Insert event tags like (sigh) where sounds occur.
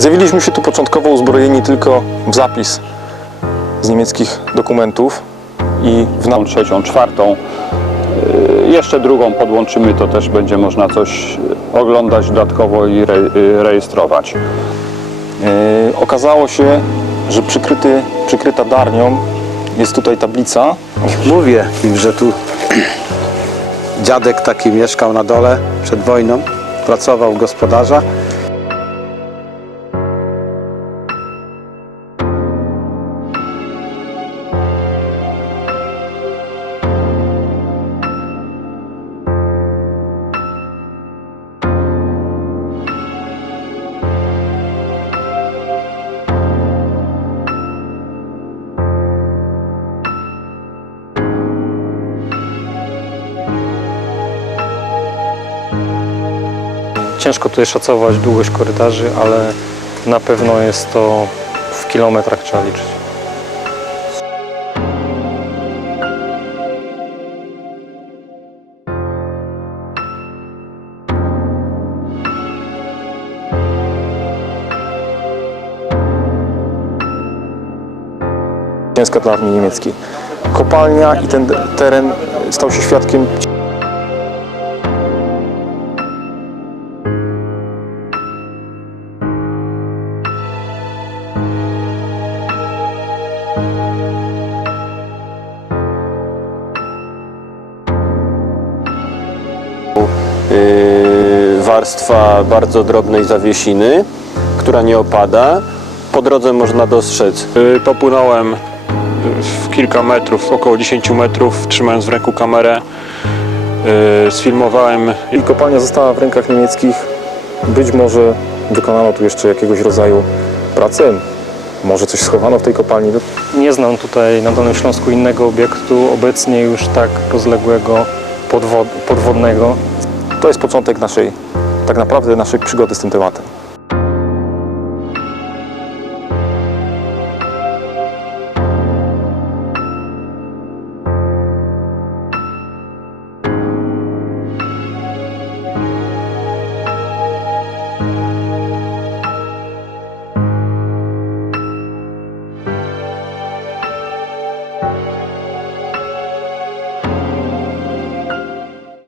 Zjawiliśmy się tu początkowo uzbrojeni tylko w zapis z niemieckich dokumentów i w na... trzecią, czwartą. Yy, Jeszcze drugą podłączymy, to też będzie można coś oglądać dodatkowo i yy, rejestrować. Okazało się, że przykryty, przykryta darnią jest tutaj tablica. Mówię im, że tu (clears throat) dziadek taki mieszkał na dole przed wojną, pracował w gospodarza. Ciężko tutaj szacować długość korytarzy, ale na pewno jest to w kilometrach trzeba liczyć. Ciężka dla armii niemieckiej. Kopalnia i ten teren stał się świadkiem warstwa bardzo drobnej zawiesiny, która nie opada. Po drodze można dostrzec Y, Popłynąłem w kilka metrów, około 10 metrów, trzymając w ręku kamerę. Y, Sfilmowałem i kopalnia została w rękach niemieckich. Być może wykonano tu jeszcze jakiegoś rodzaju pracę. Może coś schowano w tej kopalni. Nie znam tutaj na Dolnym Śląsku innego obiektu obecnie już tak rozległego, podwod podwodnego. To jest początek naszej, tak naprawdę naszej przygody z tym tematem.